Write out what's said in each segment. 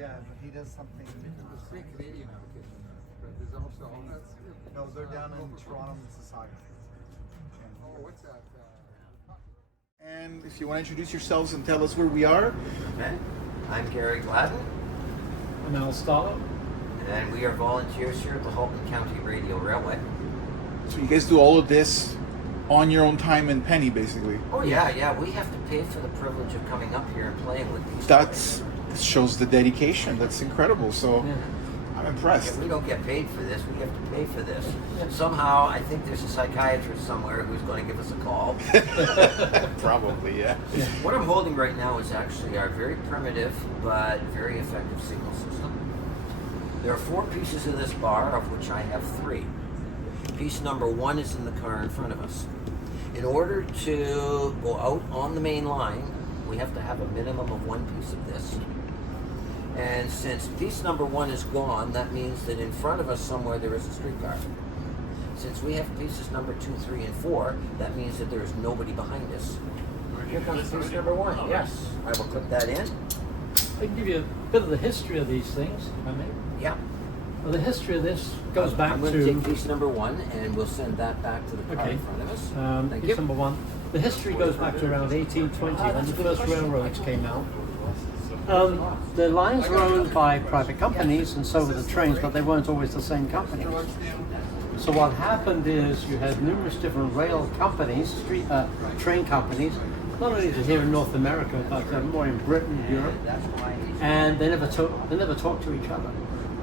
Yeah, but he does something. Big Canadian outfit, but there's also No, they're down in Toronto, Mississauga. oh, what's that? And if you want to introduce yourselves and tell us where we are. Okay. I'm Gary Gladden, And Al Stalo. and we are volunteers here at the Halton County Radial Railway. So you guys do all of this on your own time and penny, basically. Oh yeah, we have to pay for the privilege of coming up here and playing with these. That shows the dedication. That's incredible. So I'm impressed. We don't get paid for this, we have to pay for this. Somehow, I think there's a psychiatrist somewhere who's going to give us a call. Probably, yeah. What I'm holding right now is actually our very primitive but very effective signal system. There are 4 pieces of this bar, of which I have 3. Piece number 1 is in the car in front of us. In order to go out on the main line, we have to have a minimum of 1 piece of this. And since piece number 1 is gone, that means that in front of us somewhere there is a streetcar. Since we have pieces number 2, 3, and 4, that means that there is nobody behind us. Here comes piece number 1. Yes, I will clip that in. I can give you a bit of the history of these things, if I may. Yeah. Well, the history of this goes back I'm going to take to piece number 1 and we'll send that back to the car Okay. in front of us. Thank piece you. number 1. The history goes back to around 1820 when the first railroads came out. The lines were owned by private companies, and so were the trains, but they weren't always the same company. So what happened is you had numerous different rail companies, train companies, not only here in North America, but more in Britain, Europe, and they never talked to each other.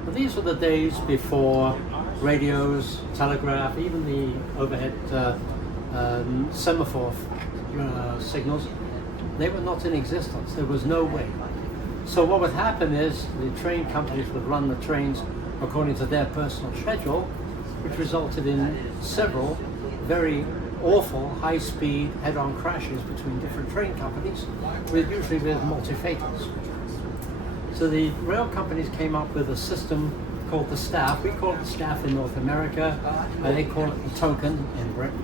But these were the days before radios, telegraph, even the overhead semaphore signals. They were not in existence. There was no way. So what would happen is the train companies would run the trains according to their personal schedule, which resulted in several very awful high-speed head-on crashes between different train companies, usually with multi-fatals. So the rail companies came up with a system called the staff. We call it the staff in North America, and they call it the token in Britain.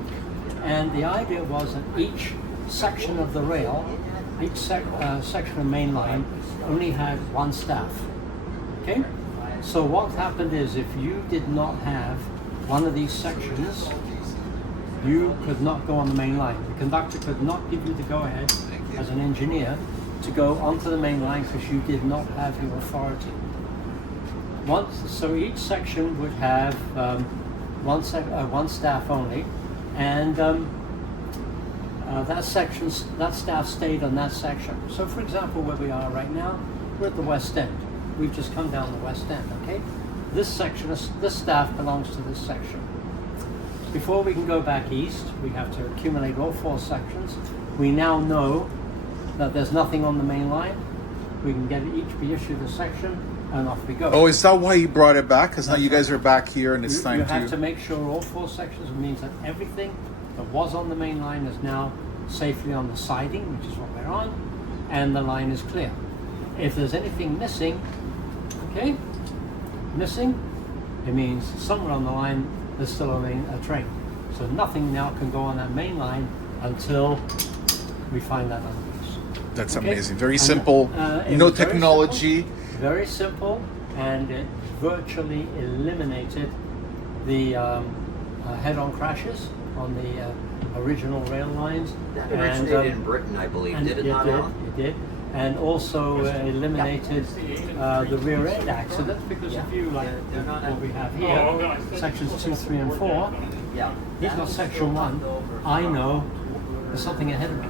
And the idea was that each section of the rail, each section of main line only had 1 staff. Okay? So what happened is if you did not have one of these sections, you could not go on the main line. The conductor could not give you the go-ahead as an engineer to go onto the main line because you did not have your authority. So each section would have one staff only, and that staff stayed on that section. So for example, where we are right now, we're at the West End. We've just come down the West End, okay? This staff belongs to this section. Before we can go back east, we have to accumulate all 4 sections. We now know that there's nothing on the main line. We can be issued a section, and off we go. Oh, is that why you brought it back? Because now you guys are back here and it's time You to... have to make sure all 4 sections means that everything that was on the main line is now safely on the siding, which is what we're on, and the line is clear. If there's anything missing, okay, it means somewhere on the line there's still a train. So nothing now can go on that main line until we find that other piece. That's Okay? amazing. Very And, simple. it No was very technology. simple, very simple, and it virtually eliminated the head-on crashes on the original rail lines. That originated in Britain, I believe, did it not? It did. And also eliminated the rear end accidents, because if you, like what we have here, sections 2, 3, and 4, he's got section 1, I know there's something ahead of me.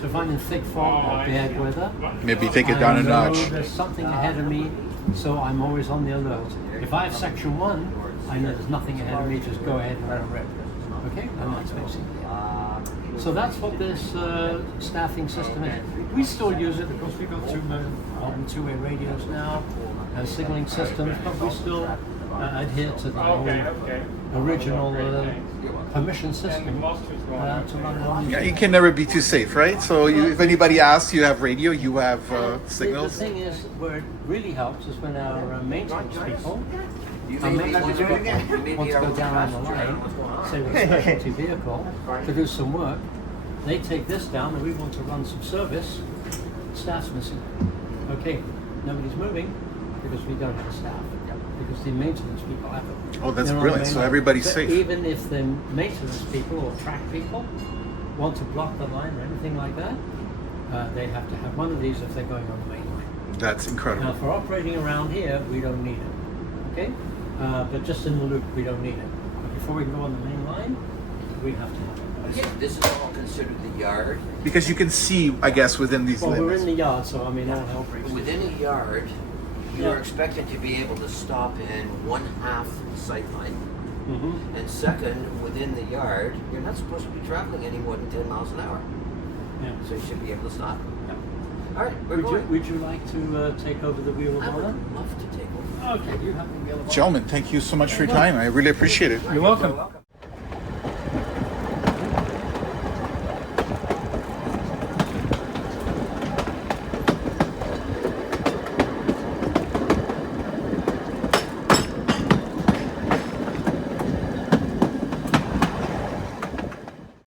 So if I'm in thick fog or bad weather, Maybe take it down a I know notch. there's something ahead of me, so I'm always on the alert. If I have section 1, I know there's nothing ahead of me, just go ahead and run a red. Okay? And that's basically it. So that's what this staffing system is. We still use it because we've got modern 2-way radios now and signaling systems, but we still adhere to the old original permission system to run it on. Yeah, you can never be too safe, right? So if anybody asks, you have radio, you have signals. The thing is, where it really helps is when our maintenance people You want may be to go down on the line, say with a specialty vehicle, to do some work. They take this down and we want to run some service, staff's missing. Okay, nobody's moving because we don't have staff. Because the maintenance people have it. Oh, that's They're on the brilliant. main So line. everybody's But safe. even if the maintenance people or track people want to block the line or anything like that, they have to have one of these if they're going on the main line. That's Now, incredible. for operating around here, we don't need it. Okay? But just in the loop, we don't need it. But before we can go on the main line, we have to have it. Okay, this is all considered the yard. Because you can see, I guess, within these Well, we're limits. in the yard, so I mean, all hell breaks loose. Within a yard, you're Yeah. expected to be able to stop in 1/2 the sight line. Mhm. And second, within the yard, you're not supposed to be traveling any more than 10 miles an hour. Yeah. So you should be able to stop. Yeah. All right, we're Would you, going. would you like to take over the wheel of I would honor? love to take over. Okay, you have the wheel of honor. Gentlemen, thank you so much for your time. I really appreciate it. You're welcome. You're welcome.